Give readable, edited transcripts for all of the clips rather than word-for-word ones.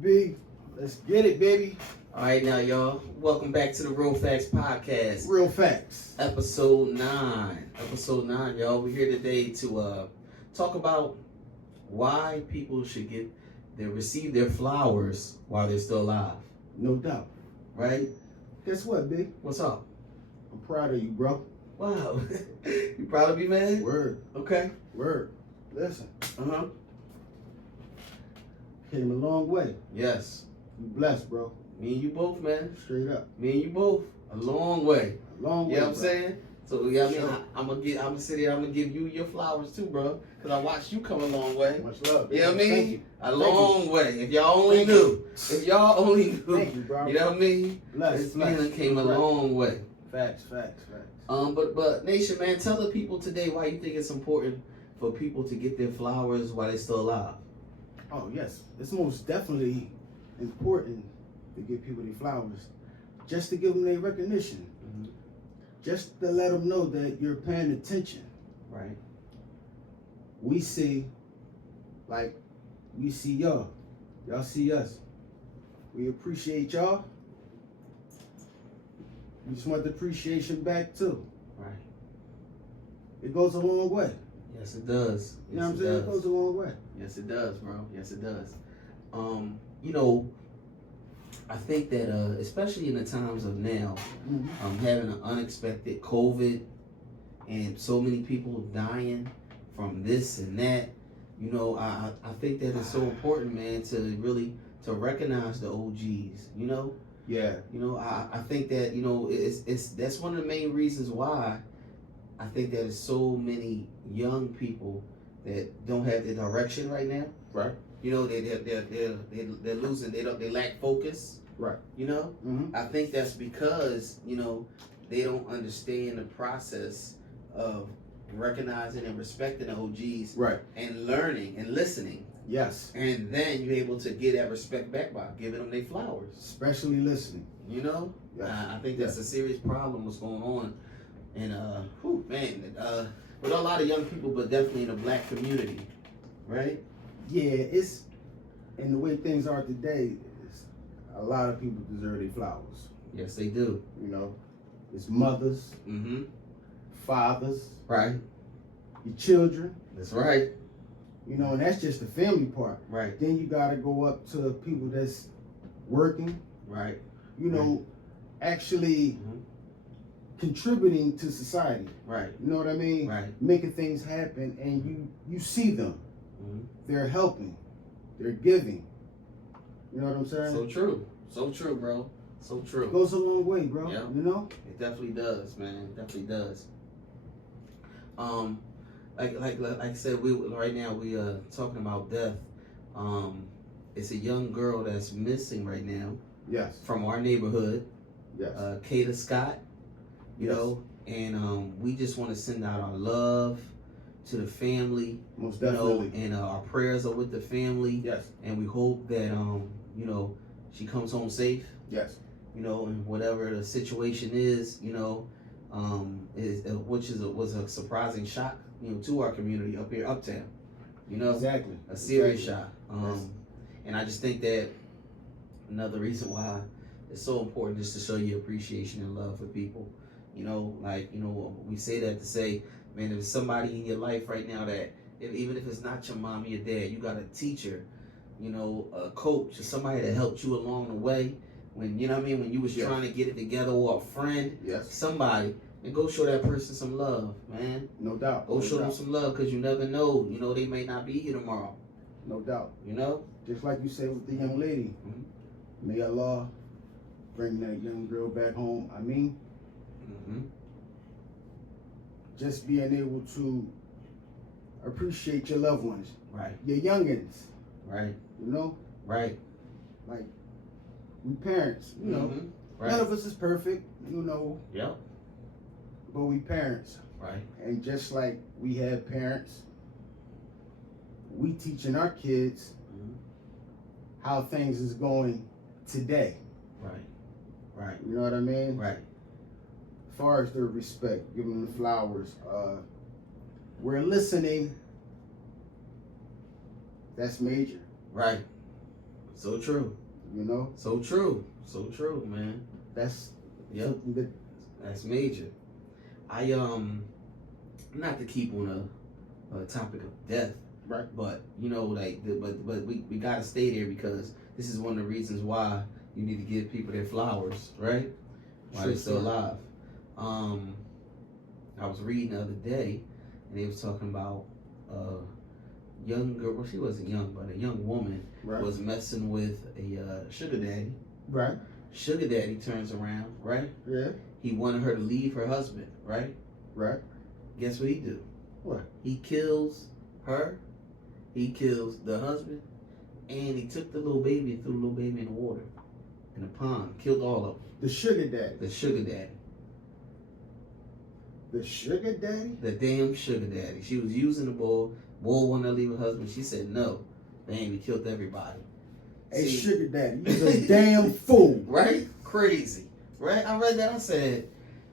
B, let's get it, baby. All right, now, y'all. Welcome back to the Real Factz podcast. Real facts. Episode 9. Episode 9, y'all. We're here today to talk about why people should receive their flowers while they're still alive. No doubt. Right? Guess what, B? What's up? I'm proud of you, bro. Wow. You proud of me, man? Word. Okay. Word. Listen. Uh-huh. Came a long way. Yes. You blessed, bro. Me and you both, man. Straight up. Me and you both. A long way. A long way. You know what I'm bro. saying? So yeah, I mean, Sure. I'm gonna sit here. I'm gonna give you your flowers too, bro, because I watched you come a long way. Much love. You know what I mean? Thank you. A long way. If y'all only Thank knew. you. If y'all only knew. Thank you, bro. You know what I mean? Blessed. This feeling came a Right. long way. Facts. But Nation, man, tell the people today why you think it's important for people to get their flowers while they're still alive. Oh, yes. It's most definitely important to give people their flowers. Just to give them their recognition. Mm-hmm. Just to let them know that you're paying attention. Right. We see y'all. Y'all see us. We appreciate y'all. We just want the appreciation back too. Right. It goes a long way. Yes, it does. You know what I'm saying? It goes a long way. Yes, it does, bro. Yes, it does. You know, I think that especially in the times of now, having an unexpected COVID and so many people dying from this and that, you know, I think that it's so important, man, to recognize the OGs, you know? Yeah. You know, I think that, you know, that's one of the main reasons why I think that there's so many young people that don't have the direction right now. Right. You know, they're losing. They lack focus. Right. You know, I think that's because, you know, they don't understand the process of recognizing and respecting the OGs. Right. And learning and listening. Yes. And then you're able to get that respect back by giving them their flowers. Especially listening. You know, Yes. I think that's a serious problem what's going on, and with a lot of young people, but definitely in the black community, right? Yeah, and the way things are today, a lot of people deserve their flowers. Yes, they do. You know, it's mothers, fathers, Right. your children. That's right. You know, and that's just the family part. Right. Then you gotta go up to people that's working. Right. You know, actually contributing to society. Right. You know what I mean? Right. Making things happen, and you see them. Mm-hmm. They're helping. They're giving. You know what I'm saying? So true. So true, bro. So true. It goes a long way, bro. Yeah. You know? It definitely does, man. It definitely does. Like I said, right now we talking about death. It's a young girl that's missing right now. Yes. From our neighborhood. Yes. Kata Scott. You know, and we just want to send out our love to the family. Most definitely. You know, and our prayers are with the family. Yes. And we hope that you know, she comes home safe. Yes. You know, and whatever the situation is, you know, was a surprising shock, you know, to our community up here, uptown. You know, Exactly. A serious Exactly. shock. And I just think that another reason why it's so important is to show your appreciation and love for people. You know, like, you know, we say that to say, man, if there's somebody in your life right now that, even if it's not your mom or your dad, you got a teacher, you know, a coach, or somebody that helped you along the way when, you know what I mean, when you was trying to get it together, or a friend, somebody, and go show that person some love, man. No doubt. Go show them some love, because you never know, you know, they may not be here tomorrow. No doubt. You know? Just like you said with the young lady. May Allah bring that young girl back home. I mean, just being able to appreciate your loved ones. Right. Your youngins. Right. You know? Right. Like, we parents, you know. Right. None of us is perfect, you know. Yep. But we parents. Right. And just like we have parents, we teaching our kids how things is going today. Right. Right. You know what I mean? Right. As far as their respect, giving them the flowers. We're listening. That's major. Right. So true. You know? So true. So true, man. That's Yep. That's major. I not to keep on a topic of death, right. But you know, like, but we gotta stay there because this is one of the reasons why you need to give people their flowers, right? While they're still alive. I was reading the other day, and they was talking about a young girl. Well, she wasn't young, but a young woman was messing with a sugar daddy. Right. Sugar daddy turns around, right? Yeah. He wanted her to leave her husband, right? Right. Guess what he do? What? He kills her. He kills the husband, and he took the little baby and threw the little baby in the water, in the pond. Killed all of them. The sugar daddy. The sugar daddy. The sugar daddy? The damn sugar daddy. She was using the boy. Boy wanted to leave her husband. She said no. Bam, he killed everybody. Hey, sugar daddy, you's a damn fool. Right? Crazy. Right? I read that. I said,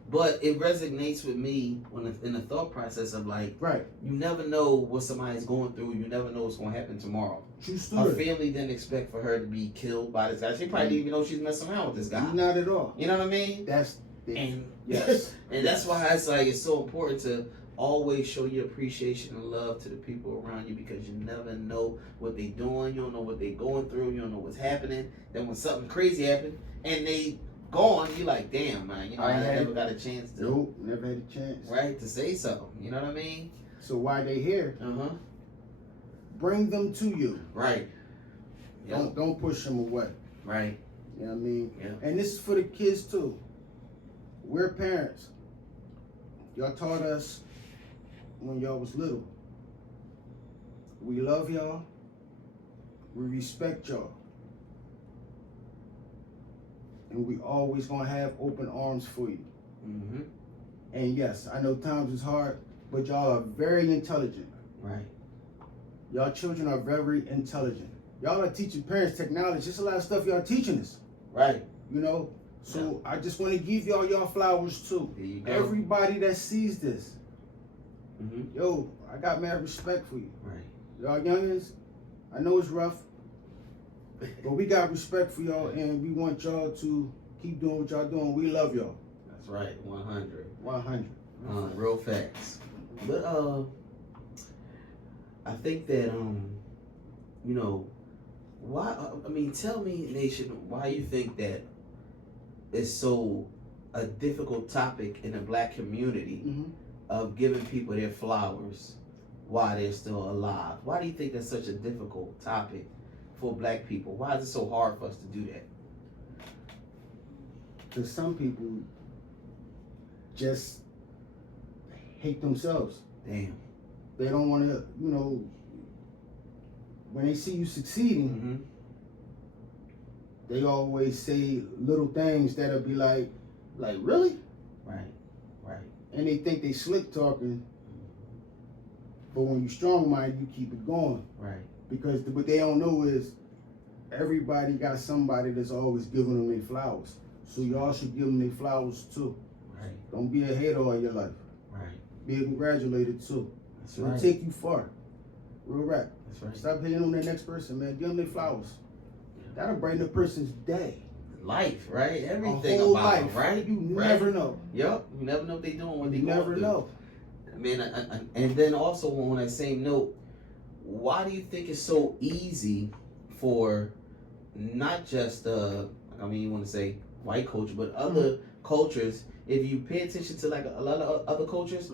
but it resonates with me in the thought process of like, right. You never know what somebody's going through. You never know what's going to happen tomorrow. True story. Her family didn't expect for her to be killed by this guy. She probably didn't even know she's messing around with this guy. Not at all. You know what I mean? That's the, and yes. And that's why it's like it's so important to always show your appreciation and love to the people around you because you never know what they're doing. You don't know what they're going through. You don't know what's happening. Then when something crazy happens and they gone, you're like, damn, man. You know, I never got a chance to. Nope, never had a chance. Right, to say something. You know what I mean? So while they here, bring them to you. Right. Yep. Don't push them away. Right. You know what I mean? Yeah. And this is for the kids too. We're parents. Y'all taught us when y'all was little. We love y'all. We respect y'all. And we always gonna have open arms for you. Mm-hmm. And yes, I know times is hard, but y'all are very intelligent. Right. Y'all children are very intelligent. Y'all are teaching parents technology. There's a lot of stuff y'all teaching us. Right. You know? So I just want to give y'all flowers too. There you go. Everybody that sees this, Mm-hmm. yo, I got mad respect for you. Right. Y'all youngins, I know it's rough, but we got respect for y'all, and we want y'all to keep doing what y'all doing. We love y'all. That's right. 100. 100. Real facts. But I think that you know, why? I mean, tell me, Nation, why you think that it's so a difficult topic in the Black community of giving people their flowers while they're still alive. Why do you think that's such a difficult topic for Black people? Why is it so hard for us to do that? Because some people just hate themselves. Damn. They don't want to, you know, when they see you succeeding, they always say little things that'll be like really? Right, right. And they think they slick talking, but when you strong-minded, you keep it going. Right. Because what they don't know is everybody got somebody that's always giving them their flowers. So y'all should give them their flowers too. Right. Don't be a hater all your life. Right. Be congratulated too. That's It'll right. take you far. Real rap. That's right. Stop hating on that next person, man. Give them their flowers. That'll brighten a person's day. Life, right? Everything a whole about life, them, right? You never know. Yep. You never know what they're doing, what they're You going never through. know. I mean, and then also on that same note, why do you think it's so easy for not just I mean, you want to say white culture, but other cultures? If you pay attention to like a lot of other cultures,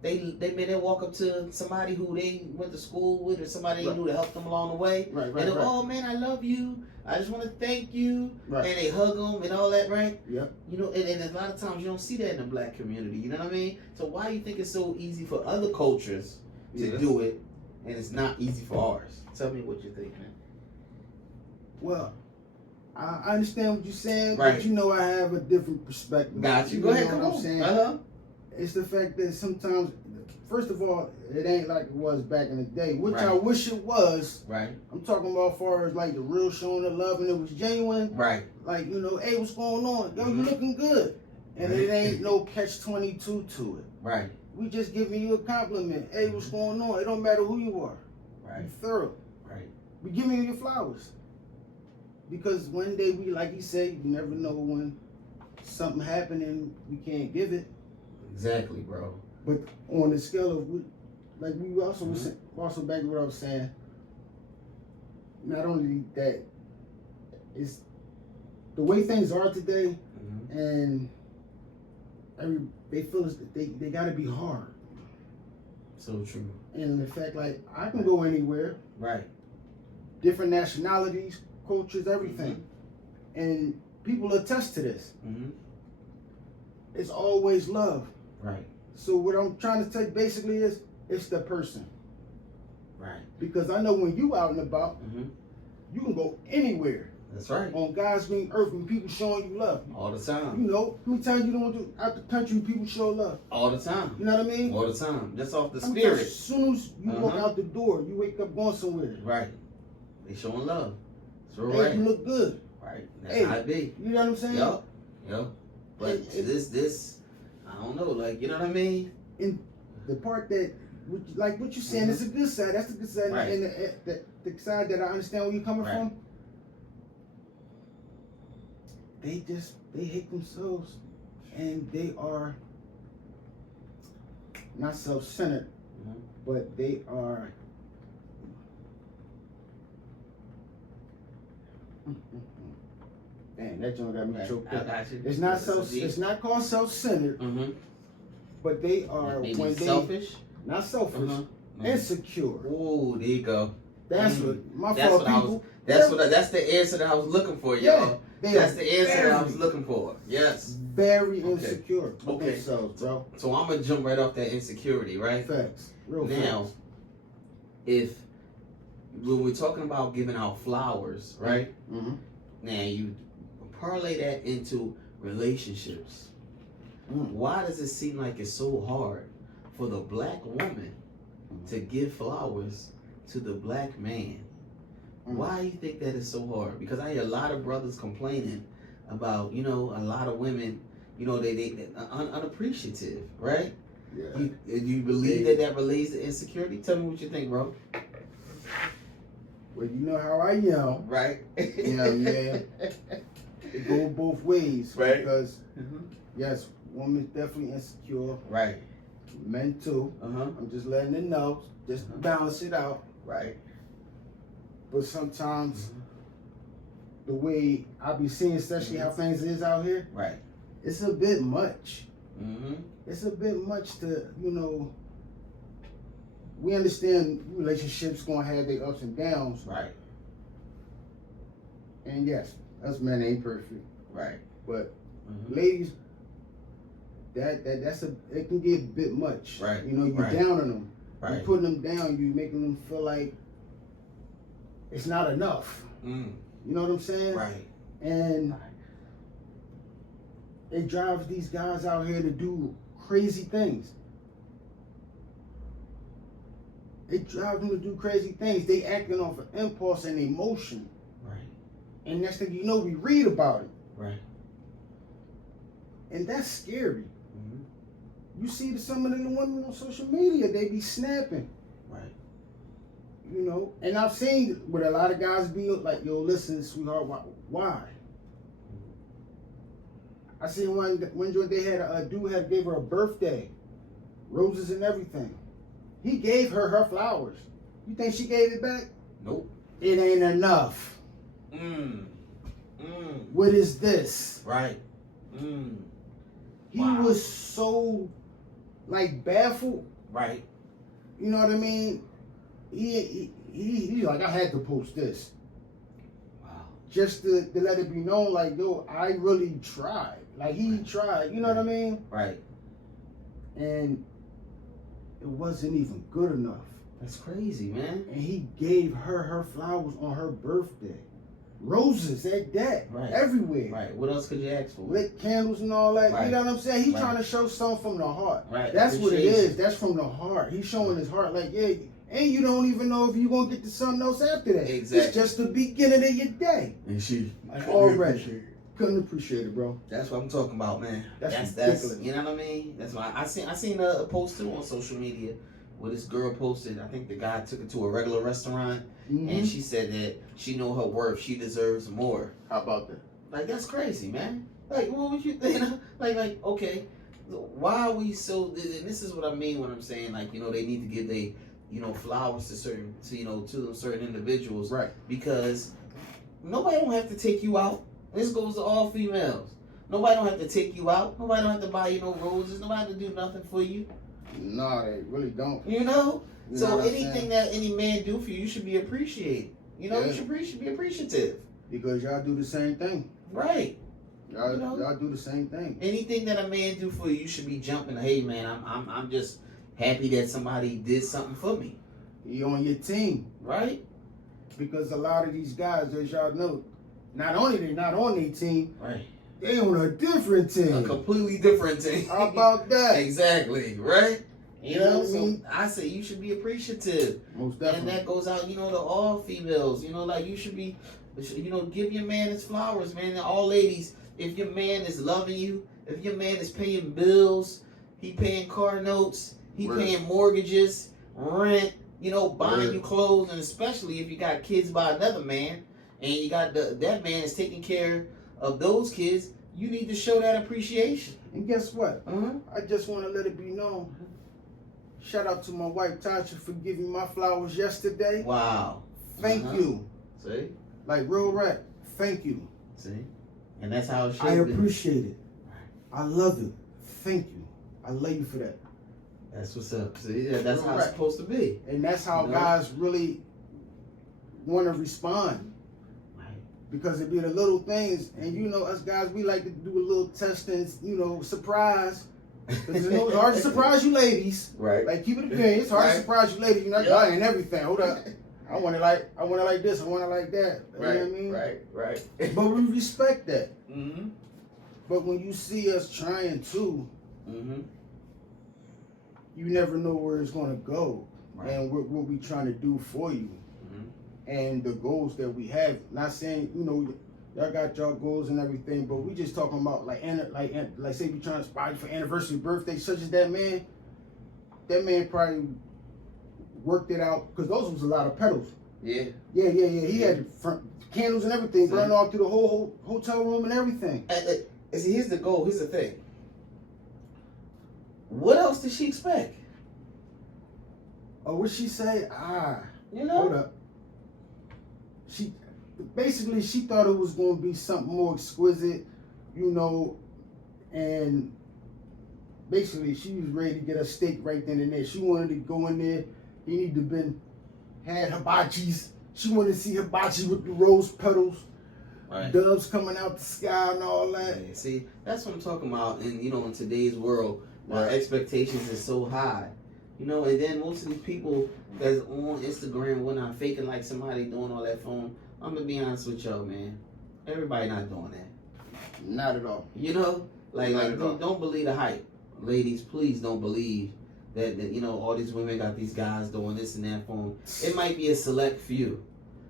they'll walk up to somebody who they went to school with or somebody they knew to help them along the way. Right. And oh man, I love you. I just want to thank you. Right. And they hug them and all that, right? Yep. You know, and a lot of times you don't see that in the Black community. You know what I mean? So why do you think it's so easy for other cultures to do it, and it's not easy for ours? Tell me what you think, man. Well, I understand what you're saying, Right. but you know I have a different perspective. Got you. Go ahead, come on. I'm saying? It's the fact that sometimes, first of all, it ain't like it was back in the day, which I wish it was. Right. I'm talking about as far as like the real showing of love and it was genuine. Right. Like, you know, hey, what's going on? Yo, you looking good. And it ain't no catch-22 to it. Right. We just giving you a compliment. Hey, what's going on? It don't matter who you are. Right. You thorough. Right. We giving you your flowers. because one day we, like you say, you never know when something happened and we can't give it. Exactly, bro. But on the scale of, like we also was also back to what I was saying. Not only that, it's the way things are today, and they feel they got to be hard. So true. And the fact, like, I can go anywhere, right? Different nationalities, cultures, everything, and people attest to this. It's always love, right? So what I'm trying to say basically is, it's the person, right? Because I know when you out and about, you can go anywhere. That's right. On God's green earth, when people showing you love. All the time. You know, how many times you don't do out the country, people show love. All the time. You know what I mean? All the time. Just off the spirit. As soon as you walk out the door, you wake up going somewhere. Right. They showing love. So right. You look good. Right. That's how it be. You know what I'm saying? Yup. But this, I don't know. Like, you know what I mean? And the part that, like what you're saying, it's a good side. That's the good side. Right. And the side that I understand where you're coming from. They hate themselves, and they are not self-centered, but they are dang, that joint got me choked up. It's not called self-centered, but they are when selfish. Not selfish, insecure. Oh, there you go. That's what my fault, people. That's the answer that I was looking for, y'all. That's the answer that I was looking for. Yes. Very insecure. Okay. Themselves, bro. So I'm gonna jump right off that insecurity, right? Facts. Real now, facts. When we're talking about giving out flowers, right? Now you parlay that into relationships. Why does it seem like it's so hard for the black woman to give flowers to the black man? Why do you think that is so hard? Because I hear a lot of brothers complaining about, you know, a lot of women, you know, they unappreciative, right? Yeah. You believe that relates to insecurity? Tell me what you think, bro. Well, you know how I am. Right. You know, man. It go both ways. Right. Because, yes, women's definitely insecure. Right. Men too. I'm just letting it know. Just balance it out. Right. But sometimes the way I be seeing, especially how things is out here, right, it's a bit much. It's a bit much to, you know, we understand relationships gonna have their ups and downs. Right. And yes, us men ain't perfect. Right. But ladies, it can get a bit much. Right. You know, you're down on them. Right. You're putting them down, you're making them feel like it's not enough. You know what I'm saying? Right. And it drives these guys out here to do crazy things. It drives them to do crazy things. They acting off of impulse and emotion. Right. And next thing you know, we read about it. Right. And that's scary. You see some of the women on social media, they be snapping. Right. You know, and I've seen with a lot of guys be like, yo, listen, sweetheart, why? I seen one they had a dude gave her a birthday, roses and everything. He gave her flowers. You think she gave it back? Nope. It ain't enough. What is this? Right. He was so like baffled. Right. You know what I mean? He's like, I had to post this. Wow. Just to let it be known, like, yo, I really tried. Like, he tried. You know what I mean? Right. And it wasn't even good enough. That's crazy, man. And he gave her flowers on her birthday. Roses at that. Right. Everywhere. Right. What else could you ask for? Lit candles and all that. Right. You know what I'm saying? He's trying to show something from the heart. Right. That's what it is. That's from the heart. He's showing his heart like, yeah, and you don't even know if you're going to get to something else after that. Exactly. It's just the beginning of your day. And she already couldn't appreciate it, bro. That's what I'm talking about, man. That's ridiculous. You know what I mean? That's why I seen a post too on social media where this girl posted, I think the guy took her to a regular restaurant, and she said that she know her worth, she deserves more. How about that? Like, that's crazy, man. Like, what would you think? Like, okay, why are we so? And this is what I mean when I'm saying, like, they need to give flowers to certain, to certain individuals, right? Because nobody don't have to take you out. This goes to all females. Nobody don't have to take you out. Nobody don't have to buy you no roses. Nobody have to do nothing for you. No, they really don't. So anything that any man do for you, you should be appreciated. You should be appreciative. Because y'all do the same thing. Right. Y'all do the same thing. Anything that a man do for you, you should be jumping. Hey man, I'm just happy that somebody did something for me. You on your team. Right. Because a lot of these guys, as y'all know, not only they not on their team, right, they on a different team. A completely different team. How about that? Exactly, right? So I say you should be appreciative. Most definitely. And that goes out, to all females. Like you should be, give your man his flowers, man. And all ladies, if your man is loving you, if your man is paying bills, he paying car notes, he paying mortgages, rent, buying you clothes, and especially if you got kids by another man, and you got that man is taking care of those kids, you need to show that appreciation. And guess what? Uh-huh. I just want to let it be known. Shout out to my wife Tasha for giving me my flowers yesterday. Wow. Thank you. See? Like real rap. Thank you. See? And that's how it should I be. appreciate it. I love it. Thank you. I love you for that. That's what's up. See? Yeah, that's how it's supposed to be. And that's how guys really want to respond. Because it be the little things, and us guys, we like to do a little testing, surprise. Because it's hard to surprise you ladies. Right. Like, keep it a bean. It's hard to surprise you ladies. You're not buying everything. Hold up. I want it like this. I want it like that. You know what I mean? Right. But we respect that. Mm-hmm. But when you see us trying to, you never know where it's going to go. Right. And what we trying to do for you. And the goals that we have. Not saying, y'all got y'all goals and everything, but we just talking about like say we trying to spot you for anniversary, birthday, such as that man probably worked it out, because those was a lot of pedals. Yeah. He had front candles and everything burning off through the whole hotel room and everything. See, here's the goal. Here's the thing. What else did she expect? Oh, what she say? Hold up. She thought it was going to be something more exquisite, and basically she was ready to get a steak right then and there. She wanted to go in there. He needed to had hibachis. She wanted to see hibachi with the rose petals, doves coming out the sky and all that. Yeah, see, that's what I'm talking about. And in today's world, expectations is so high. And then most of these people that's on Instagram, when I'm faking like somebody doing all that phone, I'm gonna be honest with y'all, man. Everybody not doing that. Not at all. Don't believe the hype, ladies. Please don't believe that all these women got these guys doing this and that phone. It might be a select few,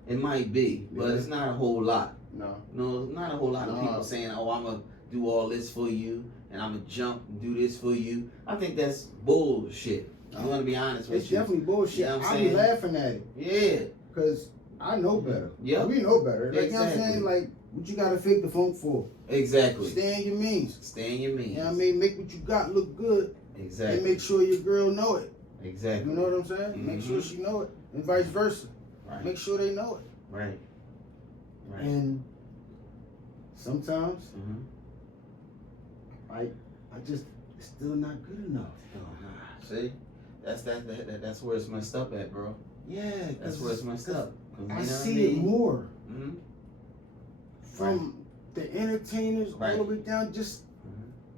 it might be, but it's not a whole lot. No, not a whole lot of people saying, "Oh, I'm gonna do all this for you, and I'm gonna jump and do this for you." I think that's bullshit. I want to be honest with you. It's definitely bullshit. You know what I'm I be laughing at it. Yeah. Because I know better. Yeah. We know better. Like, exactly. You know what I'm saying? Like, what you got to fake the phone for? Exactly. Stay in your means. Stay in your means. You know what I mean? Make what you got look good. Exactly. And make sure your girl know it. Exactly. You know what I'm saying? Mm-hmm. Make sure she know it. And vice versa. Right. Make sure they know it. Right. And sometimes, I just, it's still not good enough. See? That's where it's messed up at, bro. Yeah. That's where it's messed up. I see it more. From the entertainers all the way down, just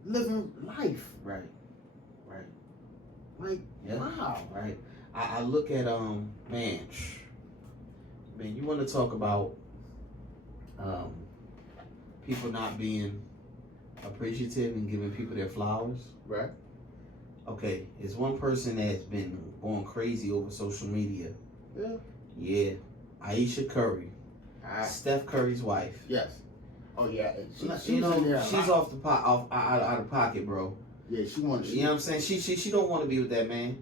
living life. Right. Like, wow. Right. I look at, man, you want to talk about people not being appreciative and giving people their flowers. Right. Okay, it's one person that's been going crazy over social media. Yeah. Aisha Curry. Steph Curry's wife. Yes. Oh yeah. She's off out of pocket, bro. Yeah, she wants. You know what I'm saying? She don't want to be with that man.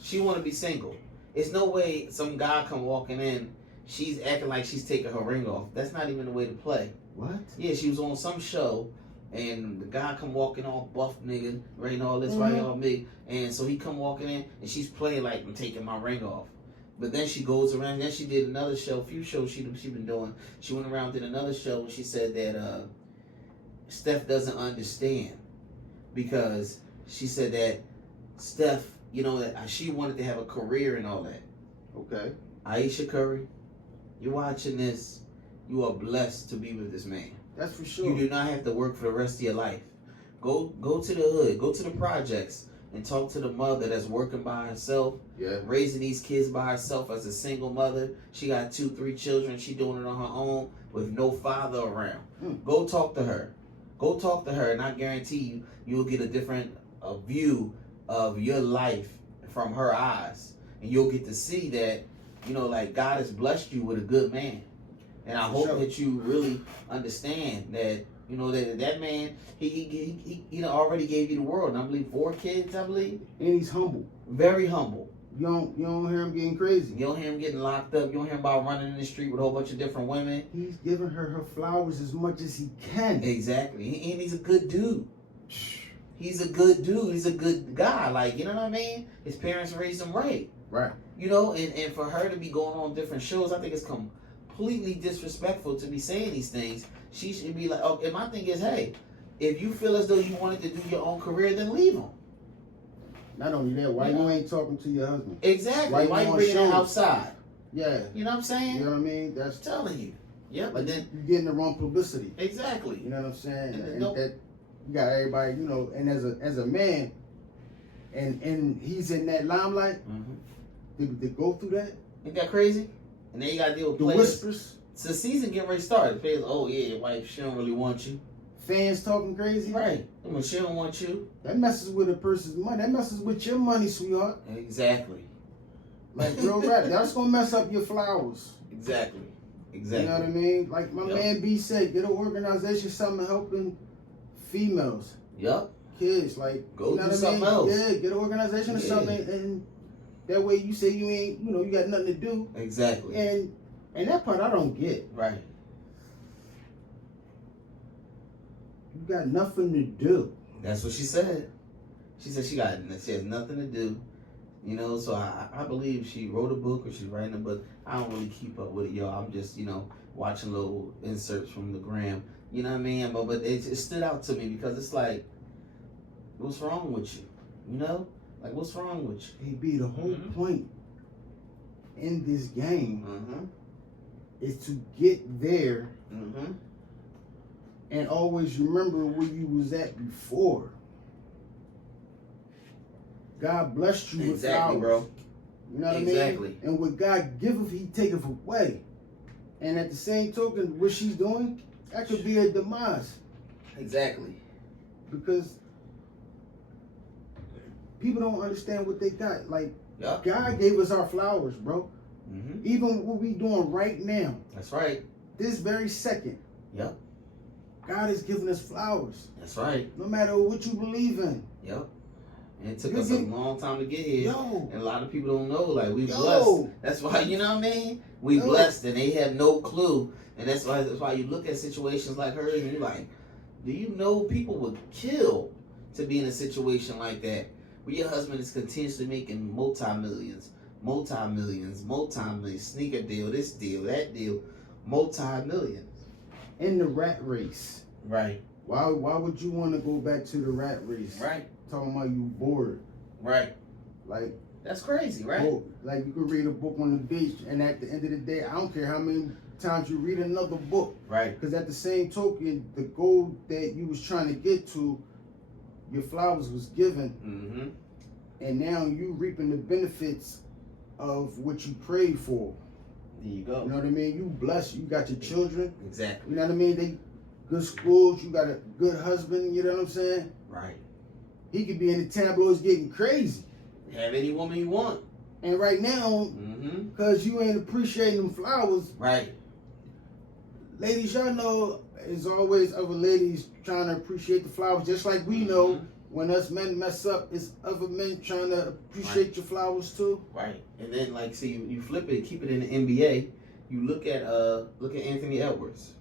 She want to be single. It's no way some guy come walking in, she's acting like she's taking her ring off. That's not even the way to play. What? Yeah, she was on some show, and the guy come walking all buff nigga, right, and all this, right, all big. And so he come walking in, and she's playing like, I'm taking my ring off. But then she goes around, then she did another show, a few shows she been doing. She went around, did another show, and she said that Steph doesn't understand. Because she said that Steph, you know, that she wanted to have a career and all that. Okay. Aisha Curry, you're watching this. You are blessed to be with this man. That's for sure. You do not have to work for the rest of your life. Go to the hood, go to the projects, and talk to the mother that's working by herself, raising these kids by herself as a single mother. She got 2-3 children. She doing it on her own with no father around. Go talk to her. Go talk to her, and I guarantee you'll get a different view of your life from her eyes. And you'll get to see that, you know, like God has blessed you with a good man. And I hope that you really understand that, you know, that man, he you know, already gave you the world. And I believe 4 kids, I believe. And he's humble. Very humble. You don't hear him getting crazy. You don't hear him getting locked up. You don't hear him about running in the street with a whole bunch of different women. He's giving her flowers as much as he can. Exactly. And he's a good dude. He's a good dude. He's a good guy. Like, you know what I mean? His parents raised him right. Right. You know, and for her to be going on different shows, I think it's completely disrespectful to be saying these things. She should be like, oh, and my thing is, hey, if you feel as though you wanted to do your own career, then leave him. Not only that, why you ain't talking to your husband? Exactly. Why you bringing him outside? Yeah. You know what I'm saying? You know what I mean? That's telling you. Yep. Like, But then you're getting the wrong publicity. Exactly. You know what I'm saying? And And that you got everybody, you know, and as a man, and he's in that limelight. They go through that. Ain't that crazy? And then you got to deal with the players. Whispers. So the season getting ready to start. Players, oh yeah, your wife, she don't really want you. Fans talking crazy. Right. I mean, she don't want you. That messes with a person's money. That messes with your money, sweetheart. Exactly. Like real rap. That's gonna mess up your flowers. Exactly. You know what I mean? Like my man B said, get an organization, something helping females. Yep. Kids, like go you know do what something I mean? else. Yeah, get an organization or something, and that way you say you ain't, you know, you got nothing to do. Exactly. And that part I don't get. Right. You got nothing to do. That's what she said. She said she has nothing to do. You know, so I believe she wrote a book or she's writing a book. I don't really keep up with it, y'all. I'm just, you know, watching little inserts from the gram. You know what I mean? But it stood out to me because it's like, what's wrong with you? You know? Like, what's wrong with you? Hey, B, the whole point in this game is to get there and always remember where you was at before. God blessed you with flowers. Bro. You know what I mean? And what God giveth, he taketh away. And at the same token, what she's doing, that could be a demise. Exactly. Because people don't understand what they got. Like, God gave us our flowers, bro. Even what we doing right now. That's right. This very second. Yep. God is giving us flowers. That's right. No matter what you believe in. Yep. And it took us a long time to get here. Yo. And a lot of people don't know. Like, we blessed. That's why, you know what I mean? We blessed and they have no clue. And that's why you look at situations like hers and you're like, do you know people would kill to be in a situation like that? Where your husband is continuously making multi-millions, sneaker deal, this deal, that deal, multi-millions. In the rat race. Right. Why would you want to go back to the rat race? Right. Talking about you bored. Right. Like, that's crazy, right? Like you could read a book on the beach and at the end of the day, I don't care how many times you read another book. Right. Because at the same token, the goal that you was trying to get to, your flowers was given. And now you reaping the benefits of what you prayed for. There you go. You know what I mean? You blessed. You got your children. Exactly. You know what I mean? They good schools. You got a good husband. You know what I'm saying? Right. He could be in the tabloids getting crazy. Have any woman you want. And right now, because you ain't appreciating them flowers. Right. Ladies, y'all know there's always other ladies trying to appreciate the flowers, just like we know when us men mess up, it's other men trying to appreciate your flowers too. Right. And then like, see, you flip it, keep it in the NBA. You look at Anthony Edwards.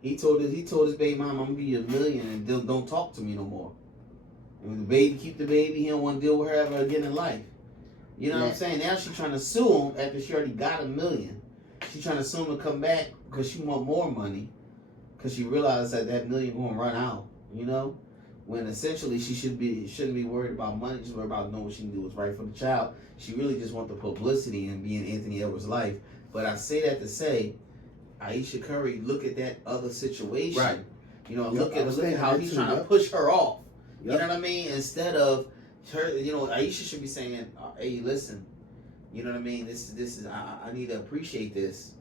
He told his baby mom, I'm gonna give you $1 million and don't talk to me no more. And the baby, keep the baby. He don't want to deal with her ever again in life. You know what I'm saying? Now she's trying to sue him after she already got $1 million. She's trying to sue him to come back because she want more money. Because she realized that $1 million going to run out. You know, when essentially she shouldn't be worried about money. Just worried about knowing what she can do what's right for the child. She really just want the publicity and be in Anthony Edwards' life. But I say that to say, Aisha Curry, look at that other situation. Right. You know, look at how he's trying to push her off. You know what I mean? Instead of her, you know, Aisha should be saying, "Hey, listen, you know what I mean? This is I need to appreciate this."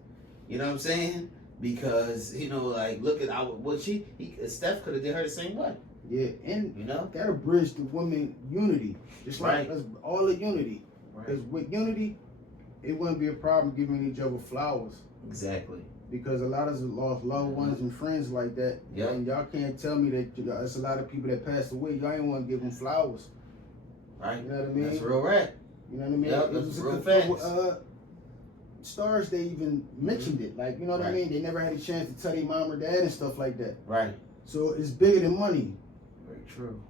You know what I'm saying? Because you know, like, look at what Steph could have did her the same way. Yeah, and you know, that'll bridge the women unity, just like us, all the unity. Right. Because with unity, it wouldn't be a problem giving each other flowers. Exactly. Because a lot of us lost loved ones and friends like that. Yep. And y'all can't tell me that there's a lot of people that passed away. Y'all ain't want to give them flowers. Right. You know what I mean? That's real rap. You know what I mean? Yep, that's real facts. Stars, they even mentioned it. Like, you know what I mean? They never had a chance to tell their mom or dad and stuff like that. Right. So it's bigger than money. Very true.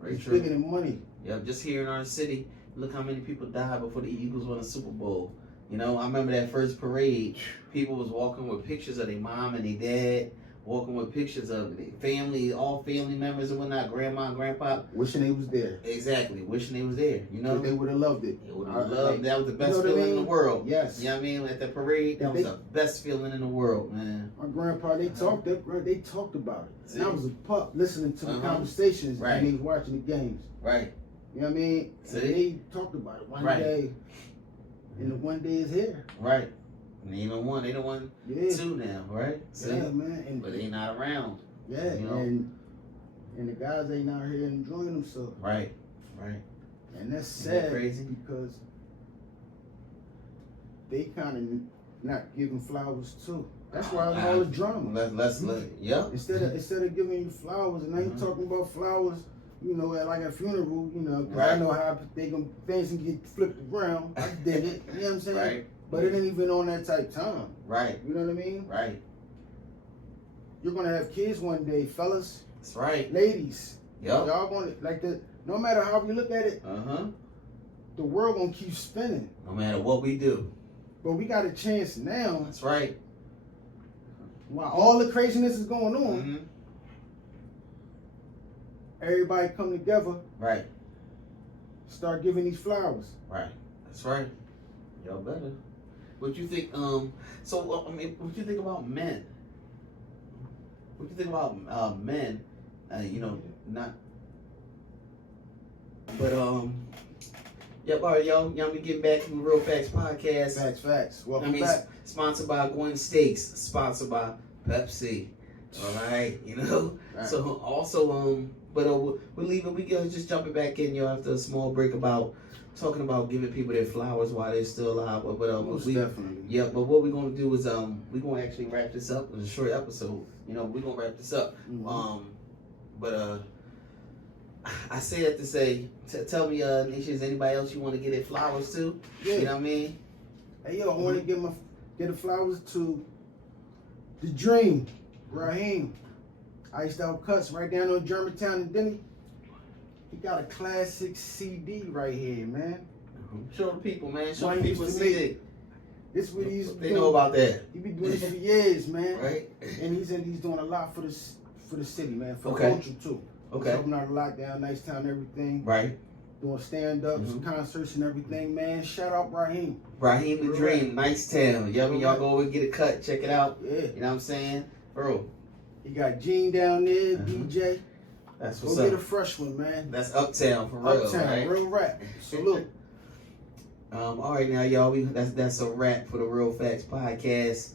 Very it's true. Bigger than money. Yep. Just here in our city, look how many people died before the Eagles won the Super Bowl. You know, I remember that first parade. People was walking with pictures of their mom and their dad, walking with pictures of their family, all family members and whatnot, grandma and grandpa. Wishing they was there. Exactly, wishing they was there. You know, they would have loved it. They would have loved. That was the best feeling in the world. Yes. You know what I mean? At the parade, that was the best feeling in the world, man. My grandpa, they talked about it. See? And I was a pup listening to the conversations and he was watching the games. Right. You know what I mean? See? And they talked about it one day. And the one day is here. Right. And they even won. They done won 2 now, right? See? Yeah, man. But they not around. Yeah, you know? and the guys ain't out here enjoying themselves. Right. Right. And that's Isn't sad that crazy? because they kind of not giving flowers too. That's why all the drama. Let's yeah. Instead of giving you flowers, and I ain't talking about flowers, you know, at like a funeral, you know, because I know how things can get flipped around. I did it, you know what I'm saying? Right. But it ain't even on that type time. Right. You know what I mean? Right. You're gonna have kids one day, fellas. That's right. Ladies. Yep. Y'all gonna no matter how we look at it, the world gonna keep spinning. No matter what we do. But we got a chance now. That's right. While all the craziness is going on, everybody come together. Right. Start giving these flowers. Right. That's right. Y'all better. What you think? So I mean, what you think about men? What you think about men? You know, not. But yep. All right, y'all be getting back to the Real Factz podcast. Facts. Welcome back. Sponsored by Gwen Steaks. Sponsored by Pepsi. All right, you know. Right. So also but we're leaving. We go just jumping back in, y'all, after a small break about talking about giving people their flowers while they're still alive. But most definitely. Yeah. But what we're gonna do is we're gonna actually wrap this up. It's a short episode. You know, we're gonna wrap this up. But I say that to say, tell me, Nisha, is anybody else you want to get their flowers to? Yeah. You know what I mean? Hey, yo, I want to get the flowers to The Dream, Raheem. Iced Out Cuts right down on Germantown and Denny. He got a classic CD right here, man. Show the people, man. Show the people CD. This what he's They know about that. He been doing this for years, man. Right. And he's doing a lot for the city, man. For culture too. Okay. He's helping out a lot down Nice Town, everything. Right. Doing stand-ups, concerts and everything, man. Shout out Raheem. Raheem the Dream, Nice Town. Y'all go over and get a cut. Check it out. Yeah. You know what I'm saying? Bro. You got Gene down there, DJ. That's what's Go up. Get a fresh one, man. That's Uptown for real. Uptown, right? Real rap. Salute. All right, now y'all, that's a wrap for the Real Factz podcast,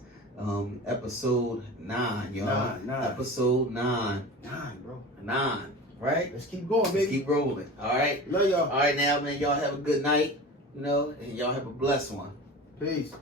episode 9, y'all. 9. Episode 9. 9, bro. 9, right? Let's keep going, baby. Let's keep rolling. All right. Love y'all. All right, now, man, y'all have a good night, you know, and y'all have a blessed one. Peace.